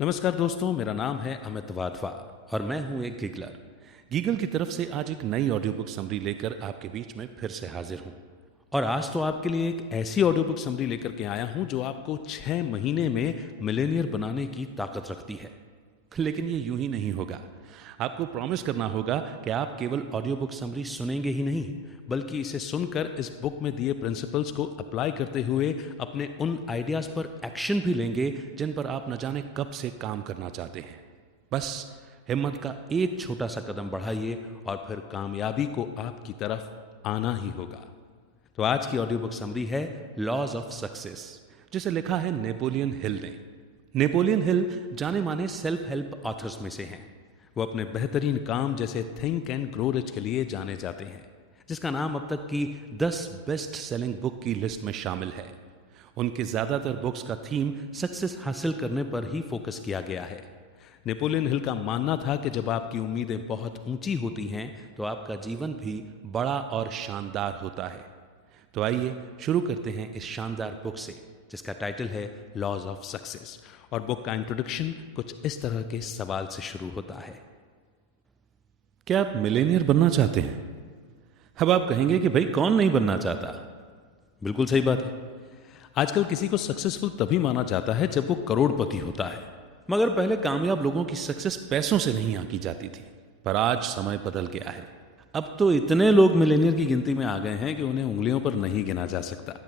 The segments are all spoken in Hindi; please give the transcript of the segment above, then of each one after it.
नमस्कार दोस्तों, मेरा नाम है अमित वाधवा और मैं हूं एक गिगलर। गीगल की तरफ से आज एक नई ऑडियो बुक समरी लेकर आपके बीच में फिर से हाजिर हूं। और आज तो आपके लिए एक ऐसी ऑडियो बुक समरी लेकर के आया हूं जो आपको 6 महीने में मिलेनियर बनाने की ताकत रखती है। लेकिन ये यूं ही नहीं होगा। आपको प्रॉमिस करना होगा कि आप केवल ऑडियो बुक समरी सुनेंगे ही नहीं, बल्कि इसे सुनकर इस बुक में दिए प्रिंसिपल्स को अप्लाई करते हुए अपने उन आइडियाज पर एक्शन भी लेंगे जिन पर आप न जाने कब से काम करना चाहते हैं। बस हिम्मत का एक छोटा सा कदम बढ़ाइए और फिर कामयाबी को आपकी तरफ आना ही होगा। तो आज की ऑडियो बुक समरी है लॉज ऑफ सक्सेस, जिसे लिखा है नेपोलियन हिल ने। नेपोलियन हिल जाने माने सेल्फ हेल्प ऑथर्स में से हैं। वो अपने बेहतरीन काम जैसे थिंक एंड ग्रो रिच के लिए जाने जाते हैं, जिसका नाम अब तक की 10 बेस्ट सेलिंग बुक की लिस्ट में शामिल है। उनके ज्यादातर बुक्स का थीम सक्सेस हासिल करने पर ही फोकस किया गया है। नेपोलियन हिल का मानना था कि जब आपकी उम्मीदें बहुत ऊंची होती हैं तो आपका जीवन भी बड़ा और शानदार होता है। तो आइए शुरू करते हैं इस शानदार बुक से, जिसका टाइटल है लॉज ऑफ सक्सेस। और बुक का इंट्रोडक्शन कुछ इस तरह के सवाल से शुरू होता है। क्या आप मिलेनियर बनना चाहते हैं? अब आप कहेंगे कि भाई कौन नहीं बनना चाहता। बिल्कुल सही बात है। आजकल किसी को सक्सेसफुल तभी माना जाता है जब वो करोड़पति होता है। मगर पहले कामयाब लोगों की सक्सेस पैसों से नहीं आंकी जाती थी, पर आज समय बदल गया है। अब तो इतने लोग मिलेनियर की गिनती में आ गए हैं कि उन्हें उंगलियों पर नहीं गिना जा सकता।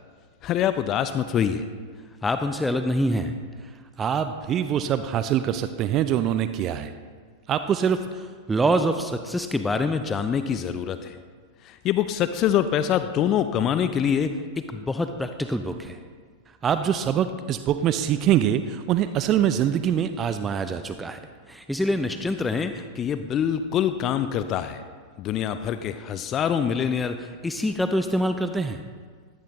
अरे आप उदास मत होइए, आप उनसे अलग नहीं हैं। आप भी वो सब हासिल कर सकते हैं जो उन्होंने किया है। आपको सिर्फ लॉज ऑफ सक्सेस के बारे में जानने की जरूरत है। ये बुक सक्सेस और पैसा दोनों कमाने के लिए एक बहुत प्रैक्टिकल बुक है। आप जो सबक इस बुक में सीखेंगे उन्हें असल में जिंदगी में आजमाया जा चुका है। इसीलिए निश्चिंत रहें कि ये बिल्कुल काम करता है। दुनिया भर के हजारों मिलेनियर इसी का तो इस्तेमाल करते हैं।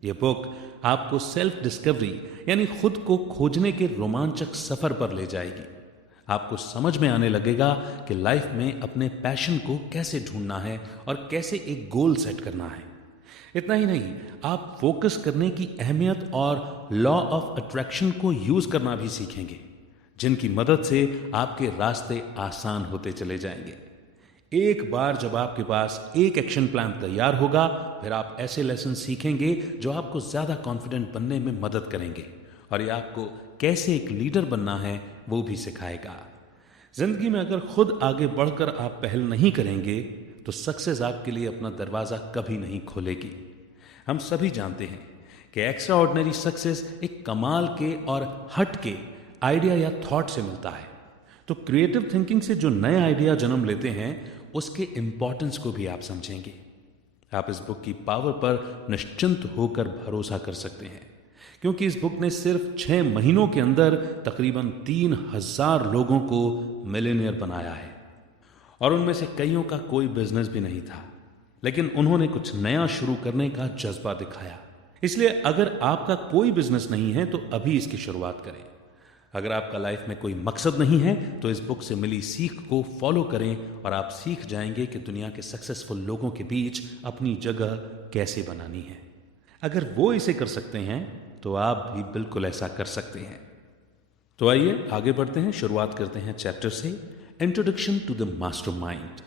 ये बुक आपको सेल्फ डिस्कवरी यानी खुद को खोजने के रोमांचक सफर पर ले जाएगी। आपको समझ में आने लगेगा कि लाइफ में अपने पैशन को कैसे ढूंढना है और कैसे एक गोल सेट करना है। इतना ही नहीं, आप फोकस करने की अहमियत और लॉ ऑफ अट्रैक्शन को यूज करना भी सीखेंगे, जिनकी मदद से आपके रास्ते आसान होते चले जाएंगे। एक बार जब आपके पास एक एक्शन प्लान तैयार होगा, फिर आप ऐसे लेसन सीखेंगे जो आपको ज्यादा कॉन्फिडेंट बनने में मदद करेंगे और ये आपको कैसे एक लीडर बनना है वो भी सिखाएगा। जिंदगी में अगर खुद आगे बढ़कर आप पहल नहीं करेंगे तो सक्सेस आपके लिए अपना दरवाजा कभी नहीं खोलेगी। हम सभी जानते हैं कि एक्स्ट्रा ऑर्डिनरी सक्सेस एक कमाल के और हट के आइडिया या थॉट से मिलता है। तो क्रिएटिव थिंकिंग से जो नए आइडिया जन्म लेते हैं उसके इंपॉर्टेंस को भी आप समझेंगे। आप इस बुक की पावर पर निश्चिंत होकर भरोसा कर सकते हैं, क्योंकि इस बुक ने सिर्फ 6 महीनों के अंदर तकरीबन 3000 लोगों को मिलेनियर बनाया है। और उनमें से कईयों का कोई बिजनेस भी नहीं था, लेकिन उन्होंने कुछ नया शुरू करने का जज्बा दिखाया। इसलिए अगर आपका कोई बिजनेस नहीं है तो अभी इसकी शुरुआत करें। अगर आपका लाइफ में कोई मकसद नहीं है तो इस बुक से मिली सीख को फॉलो करें और आप सीख जाएंगे कि दुनिया के सक्सेसफुल लोगों के बीच अपनी जगह कैसे बनानी है। अगर वो इसे कर सकते हैं तो आप भी बिल्कुल ऐसा कर सकते हैं। तो आइए आगे बढ़ते हैं। शुरुआत करते हैं चैप्टर से, introduction to the mastermind.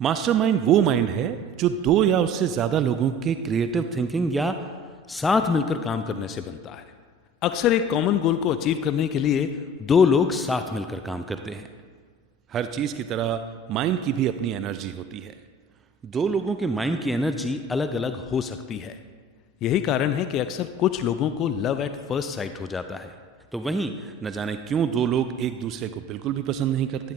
Mastermind वो माइंड है जो 2 या उससे ज्यादा लोगों के क्रिएटिव थिंकिंग या साथ मिलकर काम करने से बनता है। अक्सर एक कॉमन गोल को अचीव करने के लिए 2 लोग साथ मिलकर काम करते हैं। हर चीज की तरह माइंड की भी अपनी एनर्जी होती है। 2 लोगों के माइंड की एनर्जी अलग अलग हो सकती है। यही कारण है कि अक्सर कुछ लोगों को लव एट फर्स्ट साइट हो जाता है, तो वहीं न जाने क्यों 2 लोग एक दूसरे को बिल्कुल भी पसंद नहीं करते।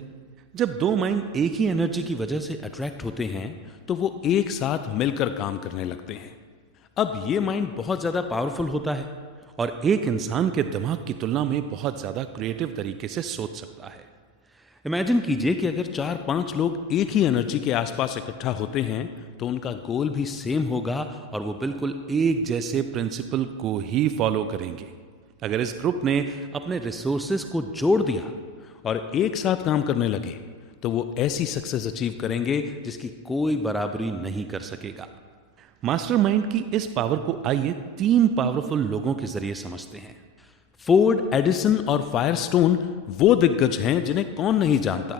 जब 2 माइंड एक ही एनर्जी की वजह से अट्रैक्ट होते हैं तो वो एक साथ मिलकर काम करने लगते हैं। अब ये माइंड बहुत ज्यादा पावरफुल होता है और एक इंसान के दिमाग की तुलना में बहुत ज्यादा क्रिएटिव तरीके से सोच सकता है। इमेजिन कीजिए कि अगर 4-5 लोग एक ही एनर्जी के आसपास इकट्ठा होते हैं तो उनका गोल भी सेम होगा और वो बिल्कुल एक जैसे प्रिंसिपल को ही फॉलो करेंगे। अगर इस ग्रुप ने अपने रिसोर्सेस को जोड़ दिया और एक साथ काम करने लगे तो वो ऐसी सक्सेस अचीव करेंगे जिसकी कोई बराबरी नहीं कर सकेगा। मास्टरमाइंड की इस पावर को आइए 3 पावरफुल लोगों के जरिए समझते हैं। फोर्ड, एडिसन और फायरस्टोन वो दिग्गज हैं जिन्हें कौन नहीं जानता।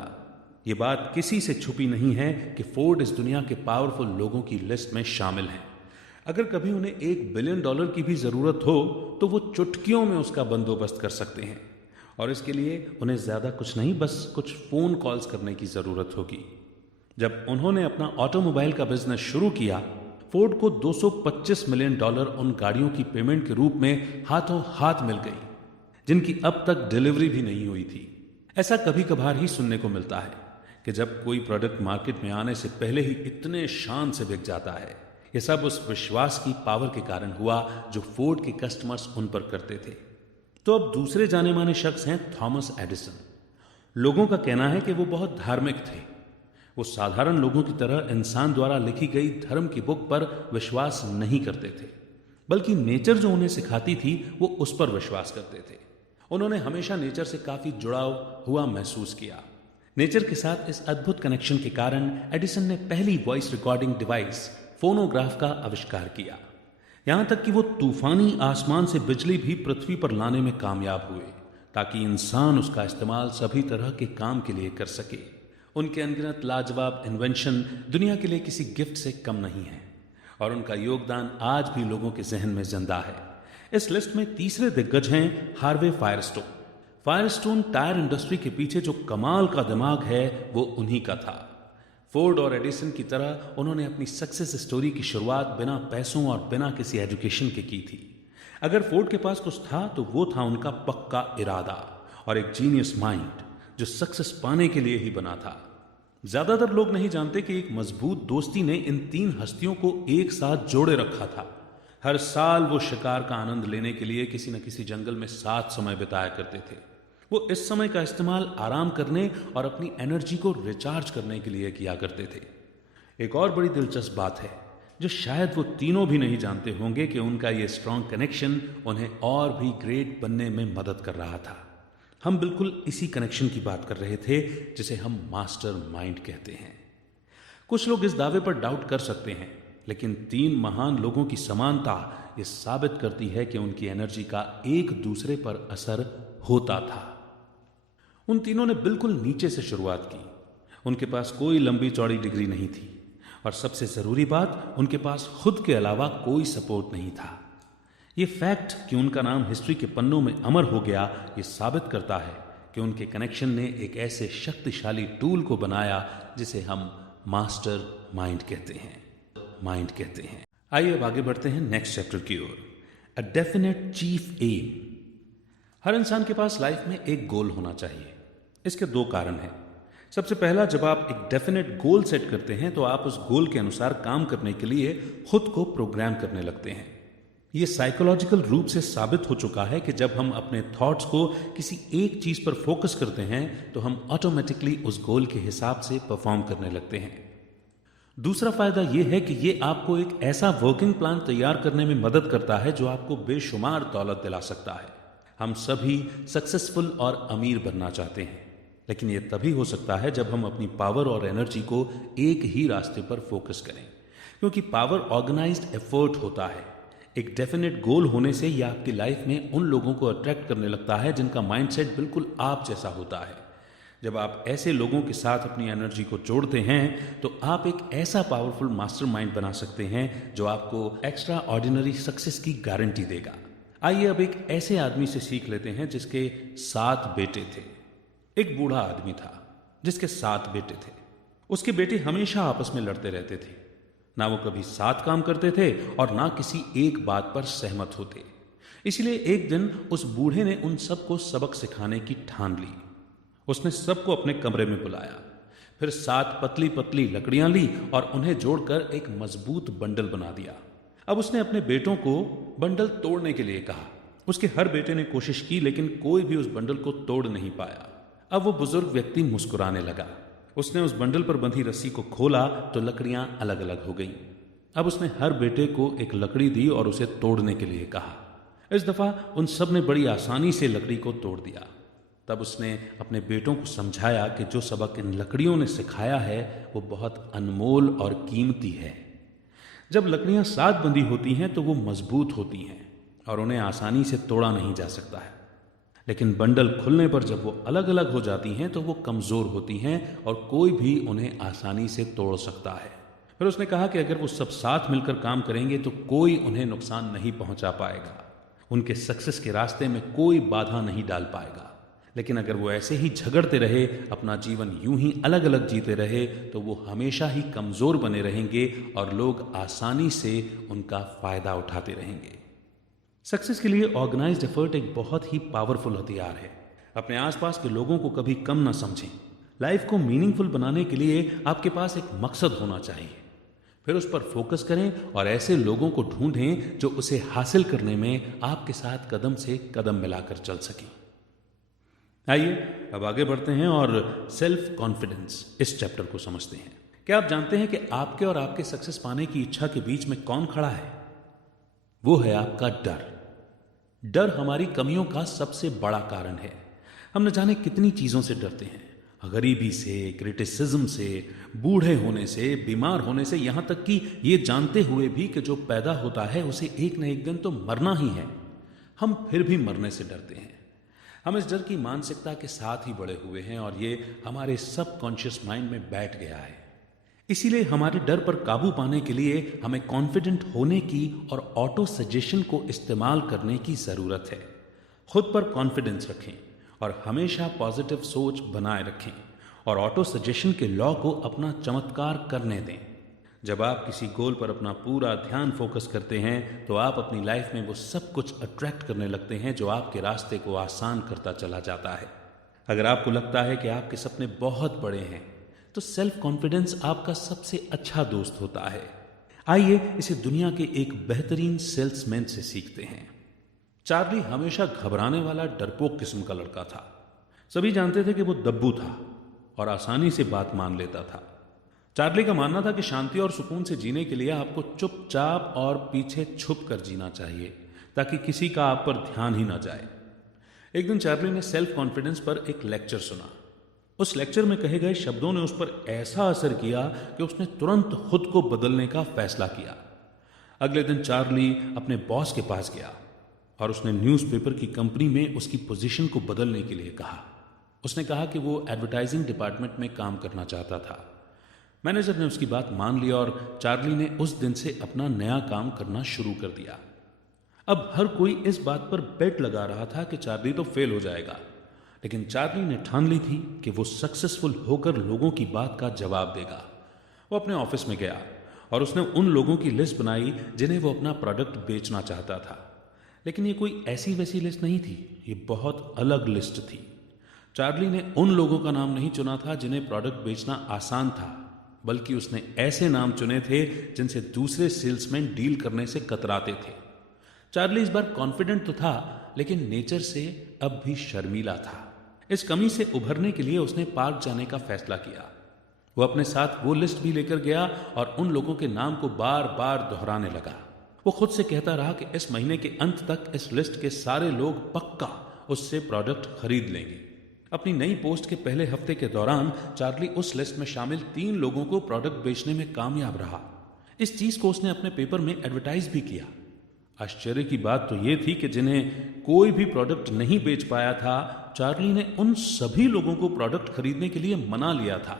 ये बात किसी से छुपी नहीं है कि फोर्ड इस दुनिया के पावरफुल लोगों की लिस्ट में शामिल हैं। अगर कभी उन्हें $1 बिलियन की भी जरूरत हो तो वो चुटकियों में उसका बंदोबस्त कर सकते हैं, और इसके लिए उन्हें ज्यादा कुछ नहीं, बस कुछ फोन कॉल्स करने की जरूरत होगी। जब उन्होंने अपना ऑटोमोबाइल का बिजनेस शुरू किया, फोर्ड को $225 मिलियन उन गाड़ियों की पेमेंट के रूप में हाथों हाथ मिल गई, जिनकी अब तक डिलीवरी भी नहीं हुई थी। ऐसा कभी कभार ही सुनने को मिलता है कि जब कोई प्रोडक्ट मार्केट में आने से पहले ही इतने शान से बिक जाता है। यह सब उस विश्वास की पावर के कारण हुआ जो फोर्ड के कस्टमर्स उन पर करते थे। तो अब दूसरे जाने माने शख्स हैं थॉमस एडिसन। लोगों का कहना है कि वो बहुत धार्मिक थे। वो साधारण लोगों की तरह इंसान द्वारा लिखी गई धर्म की बुक पर विश्वास नहीं करते थे, बल्कि नेचर जो उन्हें सिखाती थी वो उस पर विश्वास करते थे। उन्होंने हमेशा नेचर से काफी जुड़ाव हुआ महसूस किया। नेचर के साथ इस अद्भुत कनेक्शन के कारण एडिसन ने पहली वॉइस रिकॉर्डिंग डिवाइस फोनोग्राफ का आविष्कार किया। यहां तक कि वो तूफानी आसमान से बिजली भी पृथ्वी पर लाने में कामयाब हुए, ताकि इंसान उसका इस्तेमाल सभी तरह के काम के लिए कर सके। उनके अनगिनत लाजवाब इन्वेंशन दुनिया के लिए किसी गिफ्ट से कम नहीं है, और उनका योगदान आज भी लोगों के जहन में जिंदा है। इस लिस्ट में तीसरे दिग्गज हैं Harvey Firestone. Firestone tyre industry के पीछे जो कमाल का दिमाग है वो उन्हीं का था। फोर्ड और एडिसन की तरह उन्होंने अपनी सक्सेस स्टोरी की शुरुआत बिना पैसों और बिना किसी एजुकेशन के की थी। अगर फोर्ड के पास कुछ था तो वो था उनका पक्का इरादा और एक जीनियस माइंड जो सक्सेस पाने के लिए ही बना था। ज्यादातर लोग नहीं जानते कि एक मजबूत दोस्ती ने इन तीन हस्तियों को एक साथ जोड़े रखा था। हर साल वो शिकार का आनंद लेने के लिए किसी न किसी जंगल में साथ समय बिताया करते थे। वो इस समय का इस्तेमाल आराम करने और अपनी एनर्जी को रिचार्ज करने के लिए किया करते थे। एक और बड़ी दिलचस्प बात है जो शायद वो तीनों भी नहीं जानते होंगे कि उनका ये स्ट्रॉन्ग कनेक्शन उन्हें और भी ग्रेट बनने में मदद कर रहा था। हम बिल्कुल इसी कनेक्शन की बात कर रहे थे जिसे हम मास्टर माइंड कहते हैं। कुछ लोग इस दावे पर डाउट कर सकते हैं, लेकिन तीन महान लोगों की समानता ये साबित करती है कि उनकी एनर्जी का एक दूसरे पर असर होता था। उन तीनों ने बिल्कुल नीचे से शुरुआत की। उनके पास कोई लंबी चौड़ी डिग्री नहीं थी, और सबसे जरूरी बात, उनके पास खुद के अलावा कोई सपोर्ट नहीं था। ये फैक्ट कि उनका नाम हिस्ट्री के पन्नों में अमर हो गया, ये साबित करता है कि उनके कनेक्शन ने एक ऐसे शक्तिशाली टूल को बनाया जिसे हम मास्टर माइंड कहते हैं। आइए अब आगे बढ़ते हैं नेक्स्ट चैप्टर की ओर। A definite chief aim. हर इंसान के पास लाइफ में एक गोल होना चाहिए। इसके दो कारण हैं। सबसे पहला, जब आप एक डेफिनेट गोल सेट करते हैं तो आप उस गोल के अनुसार काम करने के लिए खुद को प्रोग्राम करने लगते हैं। यह साइकोलॉजिकल रूप से साबित हो चुका है कि जब हम अपने थॉट्स को किसी एक चीज पर फोकस करते हैं तो हम ऑटोमेटिकली उस गोल के हिसाब से परफॉर्म करने लगते हैं। दूसरा फायदा यह है कि यह आपको एक ऐसा वर्किंग प्लान तैयार करने में मदद करता है जो आपको बेशुमार दौलत दिला सकता है। हम सभी सक्सेसफुल और अमीर बनना चाहते हैं, लेकिन यह तभी हो सकता है जब हम अपनी पावर और एनर्जी को एक ही रास्ते पर फोकस करें, क्योंकि पावर ऑर्गेनाइज्ड एफर्ट होता है। एक डेफिनेट गोल होने से यह आपकी लाइफ में उन लोगों को अट्रैक्ट करने लगता है जिनका माइंडसेट बिल्कुल आप जैसा होता है। जब आप ऐसे लोगों के साथ अपनी एनर्जी को जोड़ते हैं तो आप एक ऐसा पावरफुल मास्टरमाइंड बना सकते हैं जो आपको एक्स्ट्रा ऑर्डिनरी सक्सेस की गारंटी देगा। आइए अब एक ऐसे आदमी से सीख लेते हैं जिसके 7 बेटे थे। एक बूढ़ा आदमी था जिसके 7 बेटे थे। उसके बेटे हमेशा आपस में लड़ते रहते थे। ना वो कभी साथ काम करते थे और ना किसी एक बात पर सहमत होते। इसलिए एक दिन उस बूढ़े ने उन सबको सबक सिखाने की ठान ली। उसने सबको अपने कमरे में बुलाया, फिर 7 पतली पतली लकड़ियां ली और उन्हें जोड़कर एक मजबूत बंडल बना दिया। अब उसने अपने बेटों को बंडल तोड़ने के लिए कहा। उसके हर बेटे ने कोशिश की, लेकिन कोई भी उस बंडल को तोड़ नहीं पाया। अब वो बुजुर्ग व्यक्ति मुस्कुराने लगा। उसने उस बंडल पर बंधी रस्सी को खोला तो लकड़ियां अलग अलग हो गईं। अब उसने हर बेटे को एक लकड़ी दी और उसे तोड़ने के लिए कहा। इस दफा उन सब ने बड़ी आसानी से लकड़ी को तोड़ दिया। तब उसने अपने बेटों को समझाया कि जो सबक इन लकड़ियों ने सिखाया है वो बहुत अनमोल और कीमती है। जब लकड़ियां साथ बंधी होती हैं तो वो मजबूत होती हैं और उन्हें आसानी से तोड़ा नहीं जा सकता है। लेकिन बंडल खुलने पर जब वो अलग अलग हो जाती हैं तो वो कमज़ोर होती हैं और कोई भी उन्हें आसानी से तोड़ सकता है। फिर उसने कहा कि अगर वो सब साथ मिलकर काम करेंगे तो कोई उन्हें नुकसान नहीं पहुंचा पाएगा, उनके सक्सेस के रास्ते में कोई बाधा नहीं डाल पाएगा। लेकिन अगर वो ऐसे ही झगड़ते रहे, अपना जीवन यूं ही अलग अलग जीते रहे, तो वो हमेशा ही कमज़ोर बने रहेंगे और लोग आसानी से उनका फ़ायदा उठाते रहेंगे। सक्सेस के लिए ऑर्गेनाइज्ड एफर्ट एक बहुत ही पावरफुल हथियार है। अपने आसपास के लोगों को कभी कम ना समझें। लाइफ को मीनिंगफुल बनाने के लिए आपके पास एक मकसद होना चाहिए, फिर उस पर फोकस करें और ऐसे लोगों को ढूंढें जो उसे हासिल करने में आपके साथ कदम से कदम मिलाकर चल सकें। आइए अब आगे बढ़ते हैं और सेल्फ कॉन्फिडेंस इस चैप्टर को समझते हैं। क्या आप जानते हैं कि आपके और आपके सक्सेस पाने की इच्छा के बीच में कौन खड़ा है? वो है आपका डर। डर हमारी कमियों का सबसे बड़ा कारण है। हम न जाने कितनी चीजों से डरते हैं, गरीबी से, क्रिटिसिज्म से, बूढ़े होने से, बीमार होने से, यहां तक कि ये जानते हुए भी कि जो पैदा होता है उसे एक न एक दिन तो मरना ही है, हम फिर भी मरने से डरते हैं। हम इस डर की मानसिकता के साथ ही बड़े हुए हैं और ये हमारे सबकॉन्शियस माइंड में बैठ गया है। इसीलिए हमारे डर पर काबू पाने के लिए हमें कॉन्फिडेंट होने की और ऑटो सजेशन को इस्तेमाल करने की ज़रूरत है। खुद पर कॉन्फिडेंस रखें और हमेशा पॉजिटिव सोच बनाए रखें और ऑटो सजेशन के लॉ को अपना चमत्कार करने दें। जब आप किसी गोल पर अपना पूरा ध्यान फोकस करते हैं तो आप अपनी लाइफ में वो सब कुछ अट्रैक्ट करने लगते हैं जो आपके रास्ते को आसान करता चला जाता है। अगर आपको लगता है कि आपके सपने बहुत बड़े हैं तो सेल्फ कॉन्फिडेंस आपका सबसे अच्छा दोस्त होता है। आइए इसे दुनिया के एक बेहतरीन सेल्समैन से सीखते हैं। चार्ली हमेशा घबराने वाला डरपोक किस्म का लड़का था। सभी जानते थे कि वो दब्बू था और आसानी से बात मान लेता था। चार्ली का मानना था कि शांति और सुकून से जीने के लिए आपको चुपचाप और पीछे छुप कर जीना चाहिए ताकि किसी का आप पर ध्यान ही ना जाए। एक दिन चार्ली ने सेल्फ कॉन्फिडेंस पर एक लेक्चर सुना। उस लेक्चर में कहे गए शब्दों ने उस पर ऐसा असर किया कि उसने तुरंत खुद को बदलने का फैसला किया। अगले दिन चार्ली अपने बॉस के पास गया और उसने न्यूज़पेपर की कंपनी में उसकी पोजीशन को बदलने के लिए कहा। उसने कहा कि वो एडवर्टाइजिंग डिपार्टमेंट में काम करना चाहता था। मैनेजर ने उसकी बात मान ली और चार्ली ने उस दिन से अपना नया काम करना शुरू कर दिया। अब हर कोई इस बात पर बेट लगा रहा था कि चार्ली तो फेल हो जाएगा, लेकिन चार्ली ने ठान ली थी कि वो सक्सेसफुल होकर लोगों की बात का जवाब देगा। वो अपने ऑफिस में गया और उसने उन लोगों की लिस्ट बनाई जिन्हें वो अपना प्रोडक्ट बेचना चाहता था। लेकिन ये कोई ऐसी वैसी लिस्ट नहीं थी, ये बहुत अलग लिस्ट थी। चार्ली ने उन लोगों का नाम नहीं चुना था जिन्हें प्रोडक्ट बेचना आसान था, बल्कि उसने ऐसे नाम चुने थे जिनसे दूसरे सेल्समैन डील करने से कतराते थे। चार्ली इस बार कॉन्फिडेंट तो था, लेकिन नेचर से अब भी शर्मीला था। इस कमी से उभरने के लिए उसने पार्क जाने का फैसला किया। वो अपने साथ वो लिस्ट भी लेकर गया और उन लोगों के नाम को बार बार दोहराने लगा। वो खुद से कहता रहा कि इस महीने के अंत तक इस लिस्ट के सारे लोग पक्का उससे प्रोडक्ट खरीद लेंगे। अपनी नई पोस्ट के पहले हफ्ते के दौरान चार्ली उस लिस्ट में शामिल 3 लोगों को प्रोडक्ट बेचने में कामयाब रहा। इस चीज को उसने अपने पेपर में एडवर्टाइज भी किया। आश्चर्य की बात तो ये थी कि जिन्हें कोई भी प्रोडक्ट नहीं बेच पाया था, चार्ली ने उन सभी लोगों को प्रोडक्ट खरीदने के लिए मना लिया था।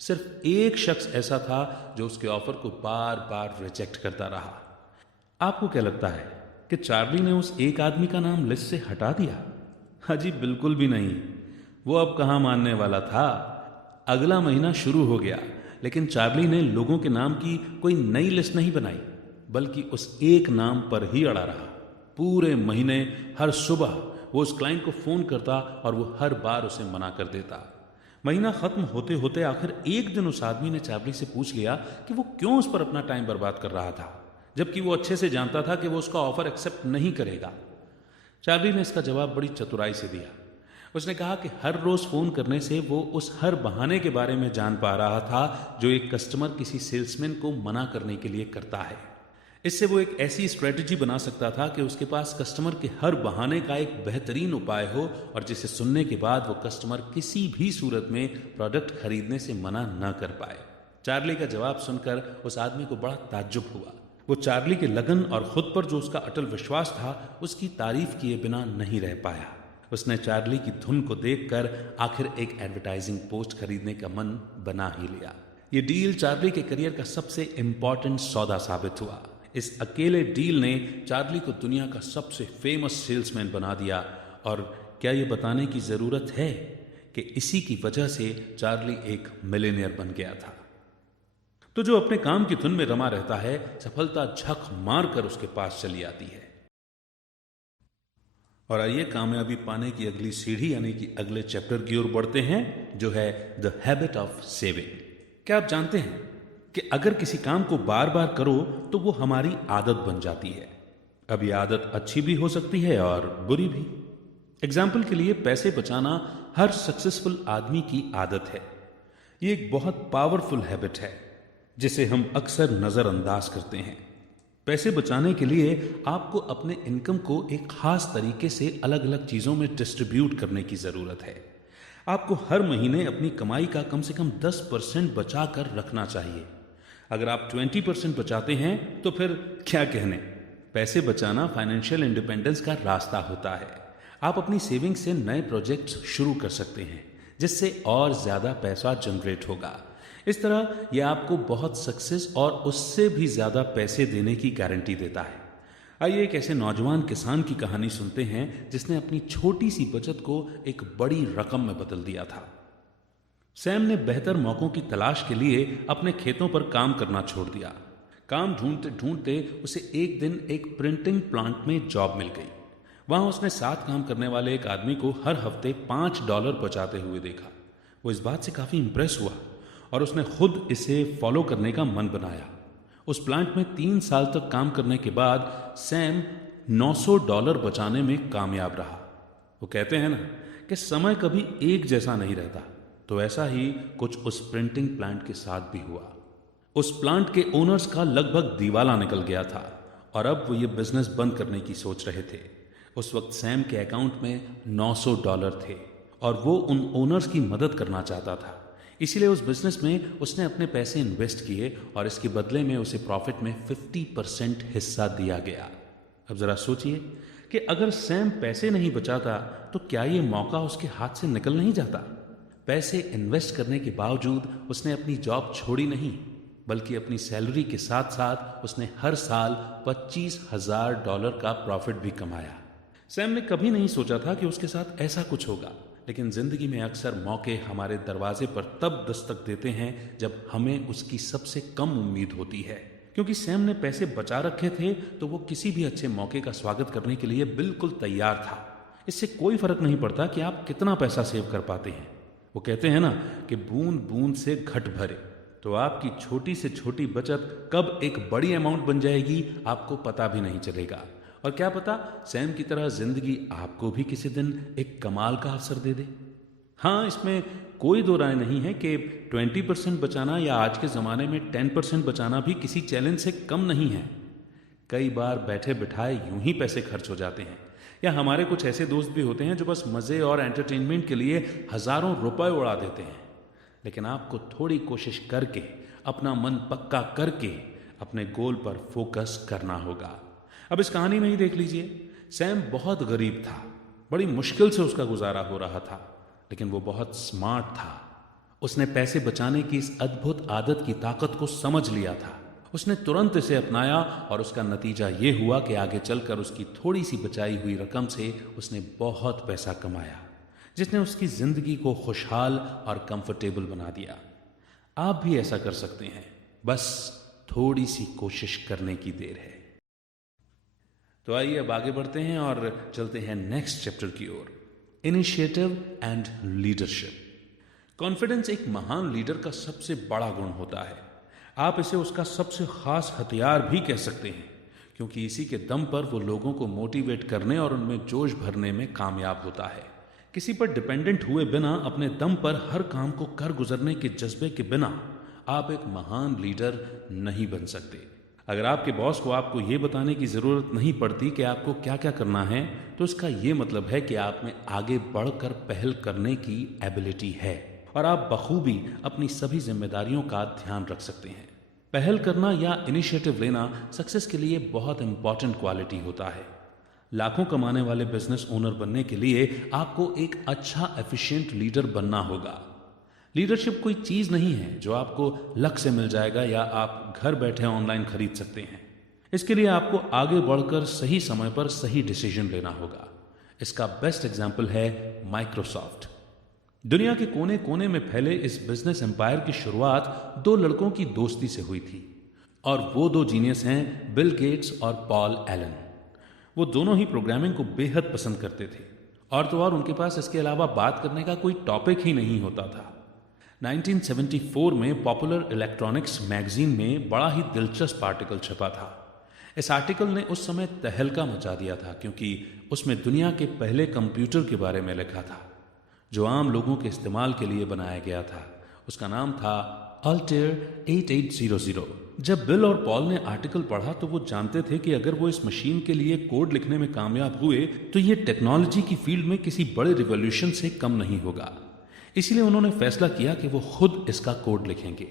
सिर्फ एक शख्स ऐसा था जो उसके ऑफर को बार बार रिजेक्ट करता रहा। आपको क्या लगता है कि चार्ली ने उस एक आदमी का नाम लिस्ट से हटा दिया? हाजी बिल्कुल भी नहीं। वो अब कहाँ मानने वाला था। अगला महीना शुरू हो गया, लेकिन चार्ली ने लोगों के नाम की कोई नई लिस्ट नहीं बनाई, बल्कि उस एक नाम पर ही अड़ा रहा। पूरे महीने हर सुबह वो उस क्लाइंट को फोन करता और वो हर बार उसे मना कर देता। महीना खत्म होते होते आखिर एक दिन उस आदमी ने चार्ली से पूछ लिया कि वो क्यों उस पर अपना टाइम बर्बाद कर रहा था, जबकि वो अच्छे से जानता था कि वो उसका ऑफर एक्सेप्ट नहीं करेगा। चार्ली ने इसका जवाब बड़ी चतुराई से दिया। उसने कहा कि हर रोज फोन करने से वो उस हर बहाने के बारे में जान पा रहा था जो एक कस्टमर किसी सेल्समैन को मना करने के लिए करता है। इससे वो एक ऐसी स्ट्रेटजी बना सकता था कि उसके पास कस्टमर के हर बहाने का एक बेहतरीन उपाय हो और जिसे सुनने के बाद वो कस्टमर किसी भी सूरत में प्रोडक्ट खरीदने से मना न कर पाए। चार्ली का जवाब सुनकर उस आदमी को बड़ा ताज्जुब हुआ। वो चार्ली के लगन और खुद पर जो उसका अटल विश्वास था, उसकी तारीफ किए बिना नहीं रह पाया। उसने चार्ली की धुन को देखकर आखिर एक एडवर्टाइजिंग पोस्ट खरीदने का मन बना ही लिया। ये डील चार्ली के करियर का सबसे इंपॉर्टेंट सौदा साबित हुआ। इस अकेले डील ने चार्ली को दुनिया का सबसे फेमस सेल्समैन बना दिया। और क्या ये बताने की जरूरत है कि इसी की वजह से चार्ली एक मिलियनियर बन गया था। तो जो अपने काम की धुन में रमा रहता है, सफलता झक मारकर उसके पास चली आती है। और आइए कामयाबी पाने की अगली सीढ़ी यानी कि अगले चैप्टर की ओर बढ़ते हैं, जो है द हैबिट ऑफ सेविंग। क्या आप जानते हैं कि अगर किसी काम को बार बार करो तो वो हमारी आदत बन जाती है। अब ये आदत अच्छी भी हो सकती है और बुरी भी। एग्जाम्पल के लिए पैसे बचाना हर सक्सेसफुल आदमी की आदत है। ये एक बहुत पावरफुल हैबिट है जिसे हम अक्सर नजरअंदाज करते हैं। पैसे बचाने के लिए आपको अपने इनकम को एक खास तरीके से अलग अलग चीजों में डिस्ट्रीब्यूट करने की जरूरत है। आपको हर महीने अपनी कमाई का कम से कम 10% बचा कर रखना चाहिए। अगर आप 20% बचाते हैं तो फिर क्या कहने। पैसे बचाना फाइनेंशियल इंडिपेंडेंस का रास्ता होता है। आप अपनी सेविंग से नए प्रोजेक्ट्स शुरू कर सकते हैं जिससे और ज्यादा पैसा जनरेट होगा। इस तरह यह आपको बहुत सक्सेस और उससे भी ज्यादा पैसे देने की गारंटी देता है। आइए एक ऐसे नौजवान किसान की कहानी सुनते हैं जिसने अपनी छोटी सी बचत को एक बड़ी रकम में बदल दिया था। सैम ने बेहतर मौकों की तलाश के लिए अपने खेतों पर काम करना छोड़ दिया। काम ढूंढते ढूंढते उसे एक दिन एक प्रिंटिंग प्लांट में जॉब मिल गई। वहां उसने साथ काम करने वाले एक आदमी को हर हफ्ते $5 बचाते हुए देखा। वो इस बात से काफी इंप्रेस हुआ और उसने खुद इसे फॉलो करने का मन बनाया। उस प्लांट में 3 साल तक काम करने के बाद सैम $900 बचाने में कामयाब रहा। वो कहते हैं ना कि समय कभी एक जैसा नहीं रहता, तो ऐसा ही कुछ उस प्रिंटिंग प्लांट के साथ भी हुआ। उस प्लांट के ओनर्स का लगभग दिवाला निकल गया था और अब वो ये बिजनेस बंद करने की सोच रहे थे। उस वक्त सैम के अकाउंट में $900 थे और वो उन ओनर्स की मदद करना चाहता था। इसीलिए उस बिजनेस में उसने अपने पैसे इन्वेस्ट किए और इसके बदले में उसे प्रॉफिट में 50% हिस्सा दिया गया। अब जरा सोचिए कि अगर सैम पैसे नहीं बचाता तो क्या ये मौका उसके हाथ से निकल नहीं जाता। पैसे इन्वेस्ट करने के बावजूद उसने अपनी जॉब छोड़ी नहीं, बल्कि अपनी सैलरी के साथ साथ उसने हर साल $25,000 का प्रॉफिट भी कमाया। सैम ने कभी नहीं सोचा था कि उसके साथ ऐसा कुछ होगा, लेकिन जिंदगी में अक्सर मौके हमारे दरवाजे पर तब दस्तक देते हैं जब हमें उसकी सबसे कम उम्मीद होती है। क्योंकि सैम ने पैसे बचा रखे थे तो वो किसी भी अच्छे मौके का स्वागत करने के लिए बिल्कुल तैयार था। इससे कोई फर्क नहीं पड़ता कि आप कितना पैसा सेव कर पाते हैं। वो कहते हैं ना कि बूंद बूंद से घट भरे। तो आपकी छोटी से छोटी बचत कब एक बड़ी अमाउंट बन जाएगी आपको पता भी नहीं चलेगा। और क्या पता सैम की तरह जिंदगी आपको भी किसी दिन एक कमाल का अवसर दे दे। हाँ, इसमें कोई दो राय नहीं है कि 20% बचाना या आज के ज़माने में 10% बचाना भी किसी चैलेंज से कम नहीं है। कई बार बैठे बिठाए यूं ही पैसे खर्च हो जाते हैं, या हमारे कुछ ऐसे दोस्त भी होते हैं जो बस मज़े और एंटरटेनमेंट के लिए हज़ारों रुपए उड़ा देते हैं। लेकिन आपको थोड़ी कोशिश करके, अपना मन पक्का करके अपने गोल पर फोकस करना होगा। अब इस कहानी में ही देख लीजिए, सैम बहुत गरीब था, बड़ी मुश्किल से उसका गुजारा हो रहा था, लेकिन वो बहुत स्मार्ट था। उसने पैसे बचाने की इस अद्भुत आदत की ताकत को समझ लिया था। उसने तुरंत इसे अपनाया और उसका नतीजा ये हुआ कि आगे चलकर उसकी थोड़ी सी बचाई हुई रकम से उसने बहुत पैसा कमाया, जिसने उसकी जिंदगी को खुशहाल और कंफर्टेबल बना दिया। आप भी ऐसा कर सकते हैं, बस थोड़ी सी कोशिश करने की देर है। तो आइए अब आगे बढ़ते हैं और चलते हैं नेक्स्ट चैप्टर की ओर, इनिशिएटिव एंड लीडरशिप। कॉन्फिडेंस एक महान लीडर का सबसे बड़ा गुण होता है। आप इसे उसका सबसे खास हथियार भी कह सकते हैं, क्योंकि इसी के दम पर वो लोगों को मोटिवेट करने और उनमें जोश भरने में कामयाब होता है। किसी पर डिपेंडेंट हुए बिना अपने दम पर हर काम को कर गुजरने के जज्बे के बिना आप एक महान लीडर नहीं बन सकते। अगर आपके बॉस को आपको ये बताने की ज़रूरत नहीं पड़ती कि आपको क्या क्या करना है, तो इसका ये मतलब है कि आप में आगे बढ़कर पहल करने की एबिलिटी है और आप बखूबी अपनी सभी जिम्मेदारियों का ध्यान रख सकते हैं। पहल करना या इनिशिएटिव लेना सक्सेस के लिए बहुत इंपॉर्टेंट क्वालिटी होता है। लाखों कमाने वाले बिजनेस ओनर बनने के लिए आपको एक अच्छा एफिशिएंट लीडर बनना होगा। लीडरशिप कोई चीज नहीं है जो आपको लक से मिल जाएगा या आप घर बैठे ऑनलाइन खरीद सकते हैं। इसके लिए आपको आगे बढ़कर सही समय पर सही डिसीजन लेना होगा। इसका बेस्ट एग्जाम्पल है माइक्रोसॉफ्ट। दुनिया के कोने कोने में फैले इस बिजनेस एम्पायर की शुरुआत दो लड़कों की दोस्ती से हुई थी, और वो दो जीनियस हैं बिल गेट्स और पॉल एलन। वो दोनों ही प्रोग्रामिंग को बेहद पसंद करते थे, और तो और उनके पास इसके अलावा बात करने का कोई टॉपिक ही नहीं होता था। 1974 में पॉपुलर इलेक्ट्रॉनिक्स मैगजीन में बड़ा ही दिलचस्प आर्टिकल छपा था। इस आर्टिकल ने उस समय तहलका मचा दिया था, क्योंकि उसमें दुनिया के पहले कंप्यूटर के बारे में लिखा था जो आम लोगों के इस्तेमाल के लिए बनाया गया था। उसका नाम था अल्टेयर 8800। जब बिल और पॉल ने आर्टिकल पढ़ा तो वो जानते थे कि अगर वो इस मशीन के लिए कोड लिखने में कामयाब हुए तो ये टेक्नोलॉजी की फील्ड में किसी बड़े रिवॉल्यूशन से कम नहीं होगा। इसलिए उन्होंने फैसला किया कि वो खुद इसका कोड लिखेंगे।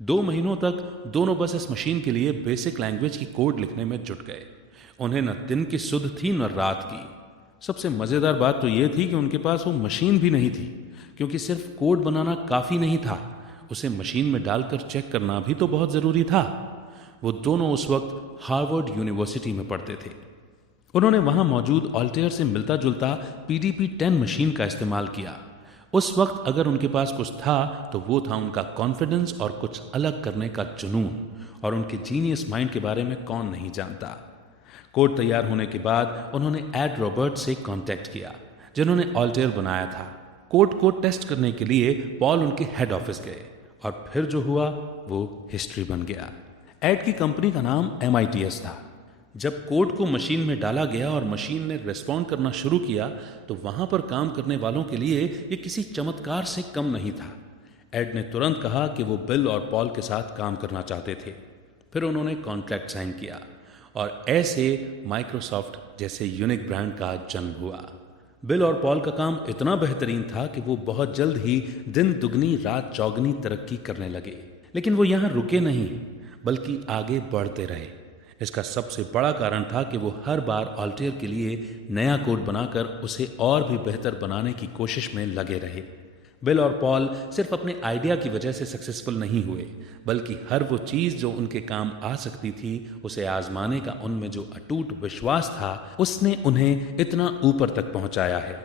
2 महीनों तक दोनों बस इस मशीन के लिए बेसिक लैंग्वेज की कोड लिखने में जुट गए। उन्हें न दिन की सुध थी न रात की। सबसे मजेदार बात तो यह थी कि उनके पास वो मशीन भी नहीं थी, क्योंकि सिर्फ कोड बनाना काफी नहीं था, उसे मशीन में डालकर चेक करना भी तो बहुत जरूरी था। वो दोनों उस वक्त हार्वर्ड यूनिवर्सिटी में पढ़ते थे। उन्होंने वहां मौजूद अल्टेयर से मिलता जुलता PDP-10 मशीन का इस्तेमाल किया। उस वक्त अगर उनके पास कुछ था तो वो था उनका कॉन्फिडेंस और कुछ अलग करने का जुनून, और उनके जीनियस माइंड के बारे में कौन नहीं जानता। कोड तैयार होने के बाद उन्होंने एड रॉबर्ट से कांटेक्ट किया, जिन्होंने अल्टेयर बनाया था। कोड को टेस्ट करने के लिए पॉल उनके हेड ऑफिस गए, और फिर जो हुआ वो हिस्ट्री बन गया। एड की कंपनी का नाम MITS था। जब कोड को मशीन में डाला गया और मशीन ने रिस्पॉन्ड करना शुरू किया तो वहां पर काम करने वालों के लिए ये किसी चमत्कार से कम नहीं था। एड ने तुरंत कहा कि वो बिल और पॉल के साथ काम करना चाहते थे। फिर उन्होंने कॉन्ट्रैक्ट साइन किया, और ऐसे माइक्रोसॉफ्ट जैसे यूनिक ब्रांड का जन्म हुआ। बिल और पॉल का काम इतना बेहतरीन था कि वो बहुत जल्द ही दिन दुगनी रात चौगनी तरक्की करने लगे। लेकिन वो यहाँ रुके नहीं, बल्कि आगे बढ़ते रहे। इसका सबसे बड़ा कारण था कि वो हर बार अल्टेयर के लिए नया कोड बनाकर उसे और भी बेहतर बनाने की कोशिश में लगे रहे। बिल और पॉल सिर्फ अपने आइडिया की वजह से सक्सेसफुल नहीं हुए, बल्कि हर वो चीज जो उनके काम आ सकती थी उसे आजमाने का उनमें जो अटूट विश्वास था उसने उन्हें इतना ऊपर तक पहुंचाया है।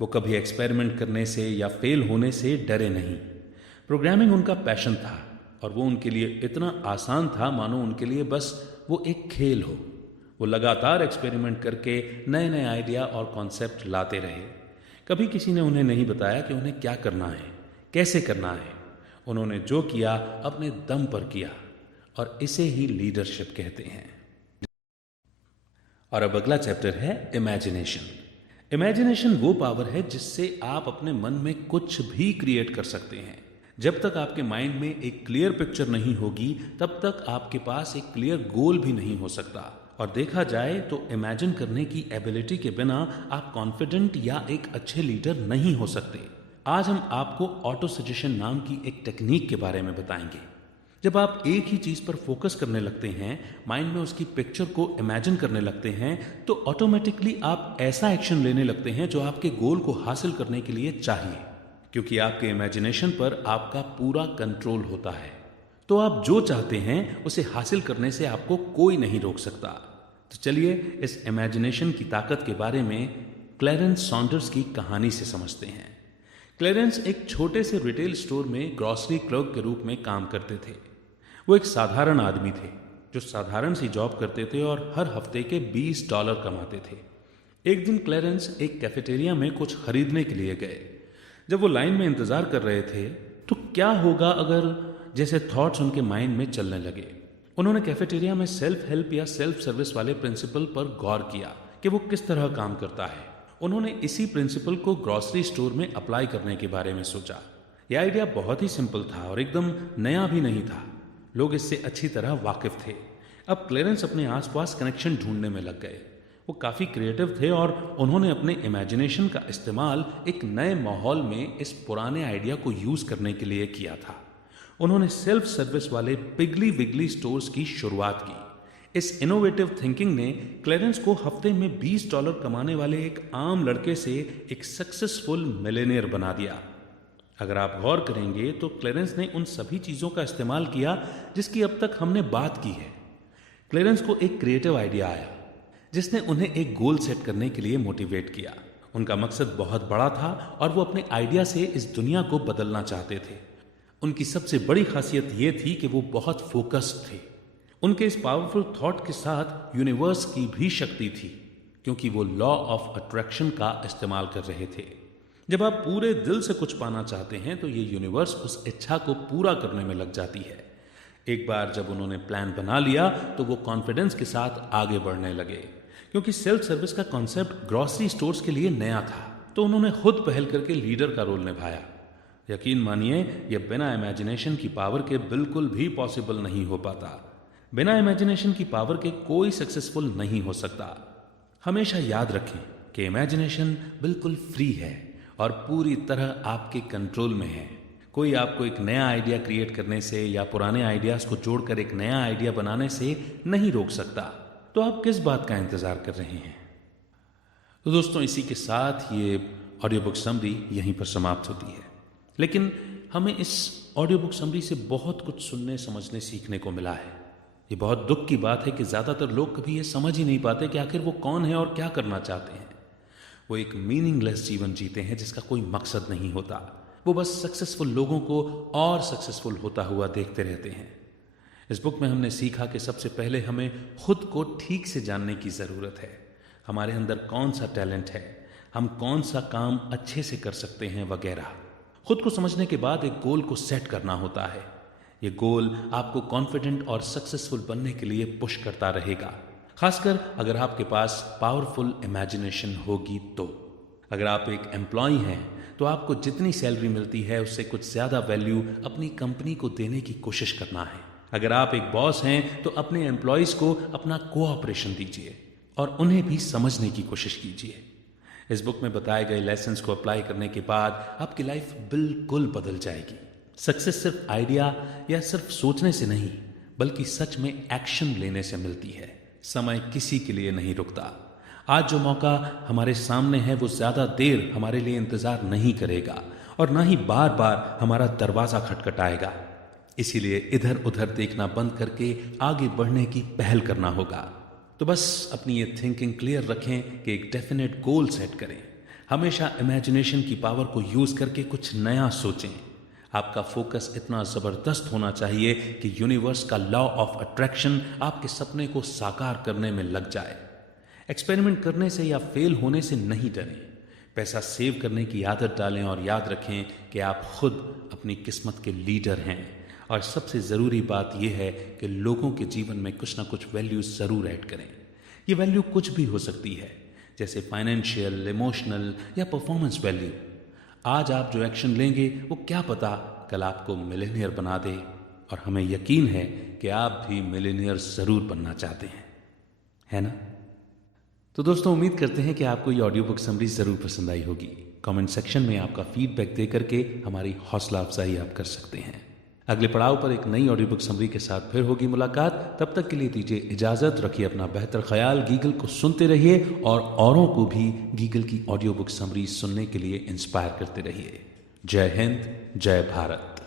वो कभी एक्सपेरिमेंट करने से या फेल होने से डरे नहीं। प्रोग्रामिंग उनका पैशन था, और वो उनके लिए इतना आसान था मानो उनके लिए बस वो एक खेल हो। वो लगातार एक्सपेरिमेंट करके नए नए आइडिया और कॉन्सेप्ट लाते रहे। कभी किसी ने उन्हें नहीं बताया कि उन्हें क्या करना है, कैसे करना है। उन्होंने जो किया अपने दम पर किया, और इसे ही लीडरशिप कहते हैं। और अब अगला चैप्टर है इमेजिनेशन। इमेजिनेशन वो पावर है जिससे आप अपने मन में कुछ भी क्रिएट कर सकते हैं। जब तक आपके माइंड में एक क्लियर पिक्चर नहीं होगी तब तक आपके पास एक क्लियर गोल भी नहीं हो सकता। और देखा जाए तो इमेजिन करने की एबिलिटी के बिना आप कॉन्फिडेंट या एक अच्छे लीडर नहीं हो सकते। आज हम आपको ऑटो सजेशन नाम की एक टेक्निक के बारे में बताएंगे। जब आप एक ही चीज पर फोकस करने लगते हैं, माइंड में उसकी पिक्चर को इमेजिन करने लगते हैं, तो ऑटोमेटिकली आप ऐसा एक्शन लेने लगते हैं जो आपके गोल को हासिल करने के लिए चाहिए, क्योंकि आपके इमेजिनेशन पर आपका पूरा कंट्रोल होता है। तो आप जो चाहते हैं उसे हासिल करने से आपको कोई नहीं रोक सकता। तो चलिए इस इमेजिनेशन की ताकत के बारे में क्लैरेंस सॉन्डर्स की कहानी से समझते हैं। क्लैरेंस एक छोटे से रिटेल स्टोर में ग्रॉसरी क्लर्क के रूप में काम करते थे। वो एक साधारण आदमी थे जो साधारण सी जॉब करते थे और हर हफ्ते के $20 कमाते थे। एक दिन क्लैरेंस एक कैफेटेरिया में कुछ खरीदने के लिए गए। जब वो लाइन में इंतजार कर रहे थे तो क्या होगा अगर जैसे थॉट्स उनके माइंड में चलने लगे। उन्होंने कैफेटेरिया में सेल्फ हेल्प या सेल्फ सर्विस वाले प्रिंसिपल पर गौर किया कि वो किस तरह काम करता है। उन्होंने इसी प्रिंसिपल को ग्रॉसरी स्टोर में अप्लाई करने के बारे में सोचा। यह आइडिया बहुत ही सिंपल था और एकदम नया भी नहीं था। लोग इससे अच्छी तरह वाकिफ थे। अब क्लैरेंस अपने आसपास कनेक्शन ढूंढने में लग गए। वो काफ़ी क्रिएटिव थे और उन्होंने अपने इमेजिनेशन का इस्तेमाल एक नए माहौल में इस पुराने आइडिया को यूज़ करने के लिए किया था। उन्होंने सेल्फ सर्विस वाले पिगली विगली स्टोर्स की शुरुआत की। इस इनोवेटिव थिंकिंग ने क्लेरेंस को हफ्ते में $20 कमाने वाले एक आम लड़के से एक सक्सेसफुल मिलियनेयर बना दिया। अगर आप गौर करेंगे तो क्लेरेंस ने उन सभी चीज़ों का इस्तेमाल किया जिसकी अब तक हमने बात की है। क्लेरेंस को एक क्रिएटिव आइडिया आया जिसने उन्हें एक गोल सेट करने के लिए मोटिवेट किया। उनका मकसद बहुत बड़ा था और वो अपने आइडिया से इस दुनिया को बदलना चाहते थे। उनकी सबसे बड़ी खासियत ये थी कि वो बहुत फोकस्ड थे। उनके इस पावरफुल थॉट के साथ यूनिवर्स की भी शक्ति थी, क्योंकि वो लॉ ऑफ अट्रैक्शन का इस्तेमाल कर रहे थे। जब आप पूरे दिल से कुछ पाना चाहते हैं तो ये यूनिवर्स उस इच्छा को पूरा करने में लग जाती है। एक बार जब उन्होंने प्लान बना लिया तो वो कॉन्फिडेंस के साथ आगे बढ़ने लगे। क्योंकि सेल्फ सर्विस का कॉन्सेप्ट ग्रॉसरी स्टोर्स के लिए नया था, तो उन्होंने खुद पहल करके लीडर का रोल निभाया। यकीन मानिए, यह बिना इमेजिनेशन की पावर के बिल्कुल भी पॉसिबल नहीं हो पाता। बिना इमेजिनेशन की पावर के कोई सक्सेसफुल नहीं हो सकता। हमेशा याद रखें कि इमेजिनेशन बिल्कुल फ्री है और पूरी तरह आपके कंट्रोल में है। कोई आपको एक नया आइडिया क्रिएट करने से या पुराने आइडियाज को जोड़कर एक नया आइडिया बनाने से नहीं रोक सकता। तो आप किस बात का इंतजार कर रहे हैं? तो दोस्तों, इसी के साथ ये ऑडियो बुक समरी यहीं पर समाप्त होती है। लेकिन हमें इस ऑडियो बुक समरी से बहुत कुछ सुनने, समझने, सीखने को मिला है। ये बहुत दुख की बात है कि ज़्यादातर लोग कभी ये समझ ही नहीं पाते कि आखिर वो कौन है और क्या करना चाहते हैं। वो एक मीनिंगलेस जीवन जीते हैं जिसका कोई मकसद नहीं होता। वो बस सक्सेसफुल लोगों को और सक्सेसफुल होता हुआ देखते रहते हैं। इस बुक में हमने सीखा कि सबसे पहले हमें खुद को ठीक से जानने की ज़रूरत है। हमारे अंदर कौन सा टैलेंट है, हम कौन सा काम अच्छे से कर सकते हैं वगैरह। खुद को समझने के बाद एक गोल को सेट करना होता है। ये गोल आपको कॉन्फिडेंट और सक्सेसफुल बनने के लिए पुश करता रहेगा, खासकर अगर आपके पास पावरफुल इमेजिनेशन होगी तो। अगर आप एक एम्प्लॉय हैं तो आपको जितनी सैलरी मिलती है उससे कुछ ज़्यादा वैल्यू अपनी कंपनी को देने की कोशिश करना है। अगर आप एक बॉस हैं तो अपने एम्प्लॉयज़ को अपना कोऑपरेशन दीजिए और उन्हें भी समझने की कोशिश कीजिए। इस बुक में बताए गए लेसन्स को अप्लाई करने के बाद आपकी लाइफ बिल्कुल बदल जाएगी। सक्सेस सिर्फ आइडिया या सिर्फ सोचने से नहीं, बल्कि सच में एक्शन लेने से मिलती है। समय किसी के लिए नहीं रुकता। आज जो मौका हमारे सामने है वो ज़्यादा देर हमारे लिए इंतज़ार नहीं करेगा और ना ही बार बार हमारा दरवाज़ा खटखटाएगा। इसीलिए इधर उधर देखना बंद करके आगे बढ़ने की पहल करना होगा। तो बस अपनी ये थिंकिंग क्लियर रखें कि एक डेफिनेट गोल सेट करें। हमेशा इमेजिनेशन की पावर को यूज़ करके कुछ नया सोचें। आपका फोकस इतना ज़बरदस्त होना चाहिए कि यूनिवर्स का लॉ ऑफ अट्रैक्शन आपके सपने को साकार करने में लग जाए। एक्सपेरिमेंट करने से या फेल होने से नहीं डरें। पैसा सेव करने की आदत डालें और याद रखें कि आप खुद अपनी किस्मत के लीडर हैं। और सबसे ज़रूरी बात यह है कि लोगों के जीवन में कुछ ना कुछ वैल्यू ज़रूर ऐड करें। ये वैल्यू कुछ भी हो सकती है, जैसे फाइनेंशियल, इमोशनल या परफॉर्मेंस वैल्यू। आज आप जो एक्शन लेंगे वो क्या पता कल आपको मिलियनियर बना दे। और हमें यकीन है कि आप भी मिलियनियर ज़रूर बनना चाहते हैं, है ना? तो दोस्तों, उम्मीद करते हैं कि आपको ये ऑडियो बुक समरी ज़रूर पसंद आई होगी। कमेंट सेक्शन में आपका फीडबैक दे करके हमारी हौसला अफजाई आप कर सकते हैं। अगले पड़ाव पर एक नई ऑडियो बुक समरी के साथ फिर होगी मुलाकात। तब तक के लिए दीजिए इजाज़त। रखिए अपना बेहतर ख्याल। गीगल को सुनते रहिए और औरों को भी गीगल की ऑडियो बुक समरी सुनने के लिए इंस्पायर करते रहिए। जय हिंद, जय भारत।